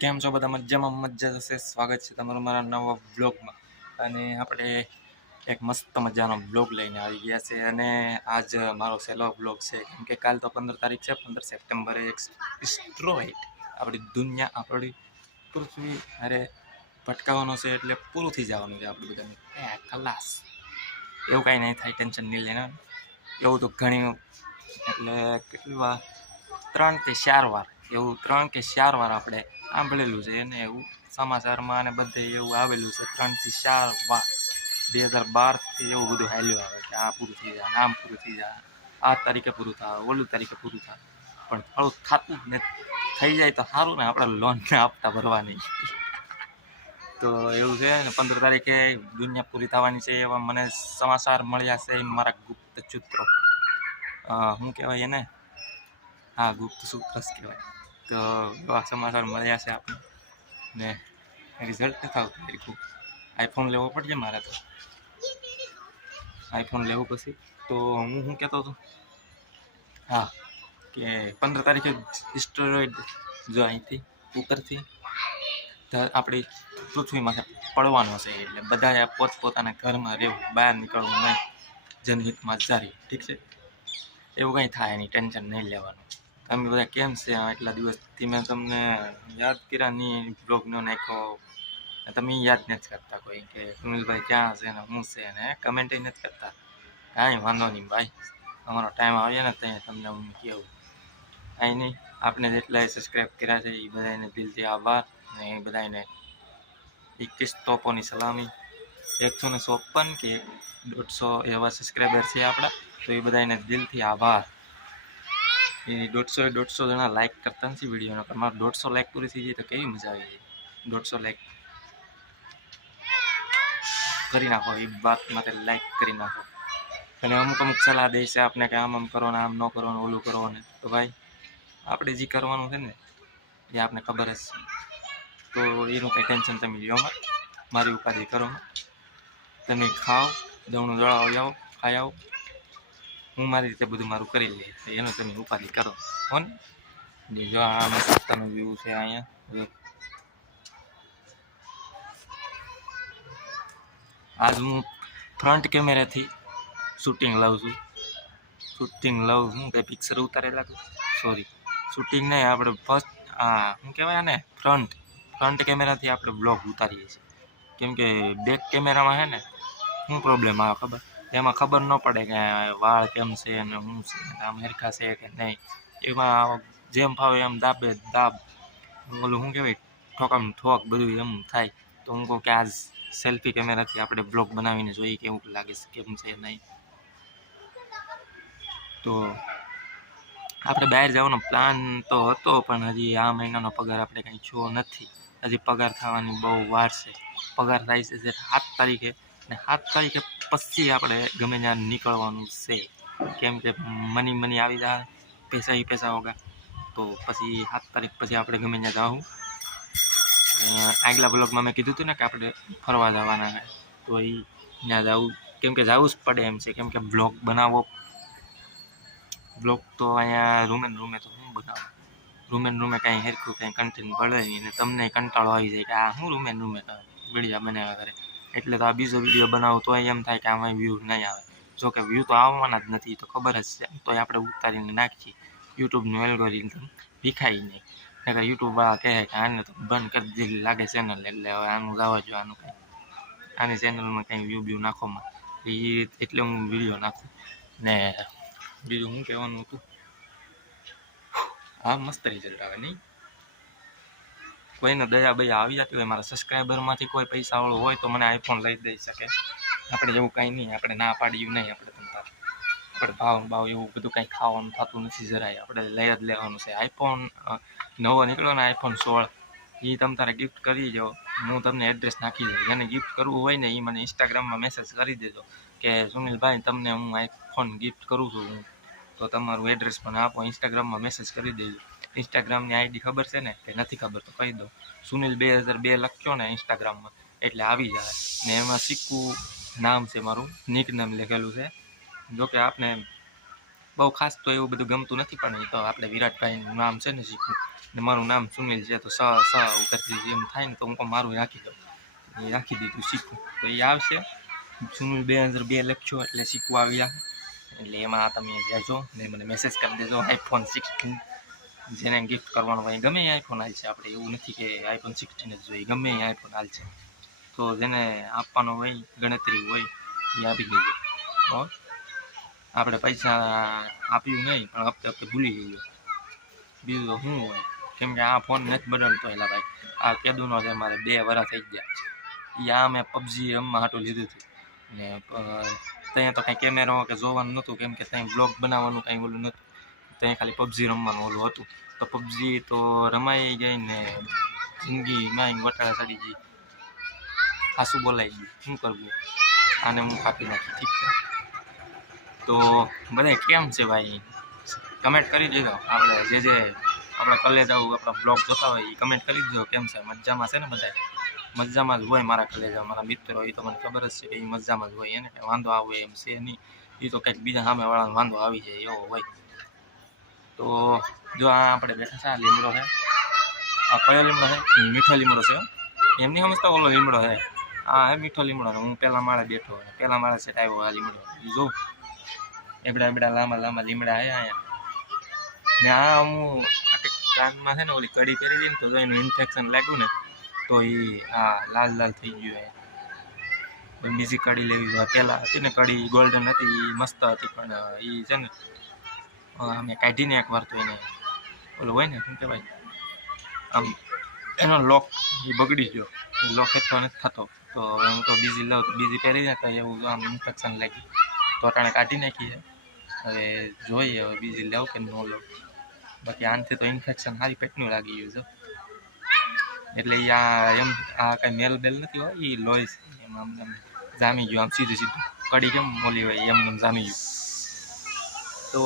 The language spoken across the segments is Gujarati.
કેમ છો બધા? મજામાં મજા જશે સ્વાગત છે તમારું મારા નવા બ્લોગમાં અને આપણે એક મસ્ત મજાનો બ્લોગ લઈને આવી ગયા છે. અને આજ મારો સહેલો બ્લોગ છે. કેમ કે કાલ તો પંદર તારીખ છે. પંદર સપ્ટેમ્બરે એક સ્ટ્રોઇટ આપણી દુનિયા, આપણી પૃથ્વી અરે ભટકાવાનો છે એટલે પૂરું થઈ જવાનું છે આપણું બધાને. એ કલાસ એવું કાંઈ નહીં થાય, ટેન્શન નહીં લેને એવું તો ઘણી એટલે કેટલી વાર? ત્રણ કે ચાર વાર. એવું ત્રણ કે ચાર વાર આપણે સાંભળેલું છે. એને એવું સમાચારમાં અને બધે એવું આવેલું છે. ત્રણથી ચાર વાર, બે હજાર બારથી એવું બધું હાલ્યું આવે કે આ પૂરું થઈ જાય, આમ પૂરું થઈ જાય, આ તારીખે પૂરું થાય, ઓલું તારીખે પૂરું થાય. પણ થોડું થતું ને થઈ જાય તો સારું ને, આપણે લોનને આપતા ભરવાની. તો એવું છે ને, પંદર તારીખે દુનિયા પૂરી થવાની છે એવા મને સમાચાર મળ્યા છે મારા ગુપ્ત ચિત્રો. શું કહેવાય એને? હા, ગુપ્ત સૂત્ર કહેવાય. તો એવા સમાચાર મળ્યા છે આપણે ને રિઝલ્ટ નથી આવતું આઈફોન લેવો પડશે મારે તો. આઈફોન લેવું પછી. તો હું શું કહેતો હતો? હા, કે પંદર તારીખે સ્ટરોઇડ જો અહીંથી ઉપરથી આપણી પૃથ્વીમાંથી પડવાનો છે એટલે બધાએ પોતપોતાના ઘરમાં રહેવું, બહાર નીકળવું નહીં. જનહિતમાં જારી. ઠીક છે? એવું કંઈ થાય એની ટેન્શન નહીં લેવાનું. તમે બધા કેમ છે આ એટલા દિવસથી મેં તમને યાદ કર્યા નહીં બ્લોગનો નાખ્યો તમે યાદ નથી કરતા કોઈ કે સુનિલભાઈ ક્યાં છે ને શું છે ને કમેન્ટ નથી કરતા કાંઈ વાંધો નહીં ભાઈ અમારો ટાઈમ આવે ને ત્યાં તમને હું કહું કાંઈ નહીં આપણે જેટલા સબસ્ક્રાઈબ કર્યા છે એ બધાને દિલથી આભાર ને એ બધાને એકવીસ તોપોની સલામી એકસો ને ચોપન કે દોઢસો એવા સબસ્ક્રાઈબર છે આપણા તો એ બધાને દિલથી આભાર એ દોઢસો એ દોઢસો જણા લાઈક કરતા નથી વિડીયોનો તમારે દોઢસો લાઈક પૂરી થઈ જાય તો કેવી મજા આવી જાય? દોઢસો લાઈક કરી નાખો, એ વાત માટે લાઈક કરી નાખો. અને અમુક અમુક સલાહ દે છે આપને કે આમ આમ કરો ને આમ ન કરો ને ઓલું કરો ને તો ભાઈ, આપણે જે કરવાનું છે ને, એ આપને ખબર જ છે. તો એનું કંઈ ટેન્શન તમે લ્યો માં મારી ઉપાધિ કરો તમે ખાઓ દવણું દળાવો જાઓ ખાઈ આવો. હું મારી રીતે બધું મારું કરી લઈશ એનો તમે ઉપાધિ કરો. હો જો આ મસ્તનો વ્યૂ છે અહીંયા. આજ હું ફ્રન્ટ કેમેરાથી શૂટિંગ લઉં છું. શૂટિંગ લઉં હું કંઈ પિક્ચર ઉતારેલા સોરી શૂટિંગ નહીં, આપણે ફર્સ્ટ આ, શું કહેવાય ને ફ્રન્ટ ફ્રન્ટ કેમેરાથી આપણે બ્લોગ ઉતારીએ છીએ. કેમ કે બેક કેમેરામાં છે ને, શું પ્રોબ્લેમ આવે ખબર? એમાં ખબર ન પડે કે વાળ કેમ છે અને શું છે અને આમ હરખા છે કે નહીં. એમાં જેમ ફાવે એમ દાબે દાબ. ઓલું શું કહેવાય? ઠોકામ ઠોક બધું એમ થાય. તો હું કહું કે આજ સેલ્ફી કેમેરાથી આપણે બ્લોગ બનાવીને જોઈએ કેવું લાગે છે કેમ છે નહીં. તો આપણે બહાર જવાનો પ્લાન તો હતો, પણ હજી આ મહિનાનો પગાર આપણે કંઈ છો નથી. હજી પગાર થવાની બહુ વાર છે. પગાર થાય છે જે સાત તારીખે અને સાત તારીખે પછી આપણે ગમે ત્યાં નીકળવાનું છે. કેમ કે મની મની આવી જાય, પૈસા એ પૈસા હોગા તો પછી સાત તારીખ પછી આપણે ગમે ત્યાં જવું આગલા બ્લોગમાં મેં કીધું હતું ને કે આપણે ફરવા જવાના તો એ ત્યાં જવું કેમ કે જવું જ પડે એમ છે. કેમ કે બ્લોગ બનાવો. બ્લોગ તો અહીંયા રૂમે ને રૂમે તો હું બનાવું? રૂમે ને રૂમે કાંઈ હેરખું કાંઈ કન્ટેન્ટ પડે નહીં. અને તમને કંટાળો આવી જાય કે આ શું રૂમે ને રૂમે વીડિયો બનાવ્યા કરે. એટલે તો આ બીજો વીડિયો બનાવો તો એમ થાય કે આમાં વ્યૂ નહીં આવે. જો કે વ્યૂ તો આવવાના જ નથી, તો ખબર જ છે તો આપણે ઉતારીને નાખીએ યુટ્યુબનું એલ્ગોરિધમ ભીખાઈ નહીં. નકર યુટ્યુબ વાળા કહે કે આને તો બંધ કરી દીધી, લાગે ચેનલ એટલે હવે આનું લાવવા જો, આનું કંઈ. આની ચેનલમાં કંઈ વ્યૂ વ્યૂ નાખોમાં એ એટલે હું વીડિયો નાખું. ને બીજું શું કહેવાનું હતું? હા મસ્ત રિઝલ્ટ આવે નહીં? કોઈને દયા બયા આવી જતી હોય, મારા સબસ્ક્રાઈબરમાંથી કોઈ પૈસાવાળો હોય તો મને આઈફોન લઈ દઈ શકે. આપણે એવું કાંઈ નહીં, આપણે ના પાડ્યું નહીં, આપણે તમતા આપણે ભાવ ભાવ એવું બધું કાંઈ ખાવાનું થતું નથી જરાય. આપણે લઈ જ લેવાનું છે આઈફોન નવો નીકળ્યો ને આઈફોન સોળ. એ તમ તારે ગિફ્ટ કરી દો હું તમને એડ્રેસ નાખી દઉં જેને ગિફ્ટ કરવું હોય ને એ મને ઇન્સ્ટાગ્રામમાં મેસેજ કરી દેજો કે, સુનિલભાઈ, તમને હું આઈફોન ગિફ્ટ કરું છું. હું તો તમારું એડ્રેસ મને આપો ઇન્સ્ટાગ્રામમાં મેસેજ કરી દેજો. ઇન્સ્ટાગ્રામની આઈડી ખબર છે ને? કે નથી ખબર, તો કહી દો સુનિલ બે હજાર બે લખ્યો ને ઇન્સ્ટાગ્રામમાં એટલે આવી જાય. ને એમાં સિક્કુ નામ છે મારું નિક નામ લખેલું છે. જોકે આપને બહુ ખાસ તો એવું બધું ગમતું નથી, પણ એ તો આપણે વિરાટભાઈનું નામ છે ને સિક્કુ ને મારું નામ સુનિલ છે, તો સ સ ઉપરથી એમ થાય ને તો હું કહું મારું રાખી દઉં. એ રાખી દીધું શીખવું. તો એ આવશે. સુનિલ બે હજાર બે લખ્યો એટલે શીખવું આવી જાય એટલે એમાં તમે રહેજો ને મને મેસેજ કરી દેજો આઈફોન સિક્સટીન જેને ગિફ્ટ કરવાનો હોય ગમે એ આઈફોન હાલશે આપણે એવું નથી કે આઈફોન સિક્સટીન જ જોઈએ. ગમે એ આઈફોન હાલશે તો જેને આપવાનો હોય, ગણતરી હોય, એ આપી દેજો. બરાબર આપણે પૈસા આપ્યું નહીં, પણ હપ્તે હપ્તે ભૂલી જઈએ. બીજું તો શું હોય? કેમ કે આ ફોન નથી બદલતો એલા ભાઈ. આ કેદુનો છે મારે બે વરા થઈ ગયા એ આ મેં પબજી રમવા હાટું લીધું હતું. ને ત્યાં તો કાંઈ કેમેરો કે જોવાનું નહોતું. કેમ કે ત્યાં બ્લોગ બનાવવાનું કાંઈ ઓલું નહોતું. ત્યાં ખાલી પબજી રમવાનું ઓલું હતું. તો પબજી તો રમાઈ ગઈ ને જિંદગીમાં વટાળા ચડી ગઈ. ખાસું બોલાઈ ગયું. શું કરવું? આને હું કાપી નાખી. ઠીક છે. તો બધા કેમ છે ભાઈ? કમેન્ટ કરી દેજો આપણે જે જે આપણે કલેજ આવું આપણા બ્લોગ જોતા હોય એ કમેન્ટ કરી દેજો કેમ છે? મજામાં છે ને બધા મજામાં જ હોય મારા કલેજા મારા મિત્રો એ તો મને ખબર જ છે કે એ મજામાં જ હોય. એને કંઈ વાંધો આવે એમ છે નહીં. એ તો કંઈક બીજા સામેવાળાને વાંધો આવી જાય એવો હોય. તો જો આ આપણે બેઠા છે, આ લીમડો છે. આ કયો લીમડો છે? મીઠો લીમડો છે એમની એમ નહીં સમજતા ઓલો લીમડો છે. આ મીઠો લીમડો હું પહેલાં માળે બેઠો પહેલા માળે સેટ આવ્યો આ લીમડો. ઈ જો. એબડા એબડા લાંબા લાંબા લીમડા છે અહીંયા. ને આ હું કાનમાં છે ને ઓલી કડી કરી હતી ને તો એનું ઇન્ફેક્શન લાગ્યું ને, તો એ આ લાલ લાલ થઈ ગયું હે બીજી કડી લેવી પહેલાં હતી ને કડી ગોલ્ડન હતી, એ મસ્ત હતી, પણ એ છે ને અમે કાઢીને એકવાર તો એને ઓલું હોય ને શું કહેવાય આમ એનો લોક એ બગડી ગયો એ લોક એટલો નથી થતો તો હું તો બીજી લઉં બીજી પહેરી જાય તો એવું આમ ઇન્ફેક્શન લાગી તો અટાણે કાઢી નાખીએ હવે જોઈએ હવે બીજી લઉં કે ન લઉં બાકી આનાથી તો ઇન્ફેક્શન સારી પેટનું લાગી ગયું છે એટલે આ એમ, આ કાંઈ મેલ બેલ નથી હોય એ લોહી એમ, આમ આમ, જામી ગયું, આમ સીધું સીધું. કડી કેમ મોલી હોય, એમ જામી ગયું. તો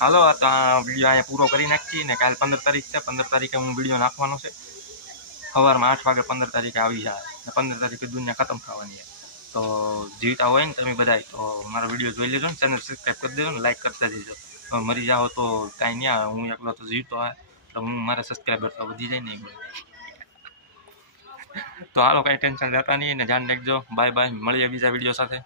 હાલો, આ વીડિયો અહીંયા પૂરો કરી નાખીએ ને કાલે પંદર તારીખ છે, પંદર તારીખે હું વીડિયો નાખવાનો છે. સવારમાં આઠ વાગે પંદર તારીખે આવી જાય ને પંદર તારીખે દુનિયા ખતમ થવાની છે. તો જીવતા હોય ને તમે બધા તો મારો વીડિયો જોઈ લેજો ને ચેનલ સબસ્ક્રાઈબ કરી દેજો ને લાઈક કરતા તમે મરી જાઓ તો કાંઈ નહીં હું એકલો તો જીવતો હોય તો હું મારા સબસ્ક્રાઈબર તો વધી જાય ને તો હાલો, કાંઈ ટેન્શન લેતા નહીં ને ધ્યાન રાખજો. બાય બાય મળીએ બીજા વીડિયો સાથે.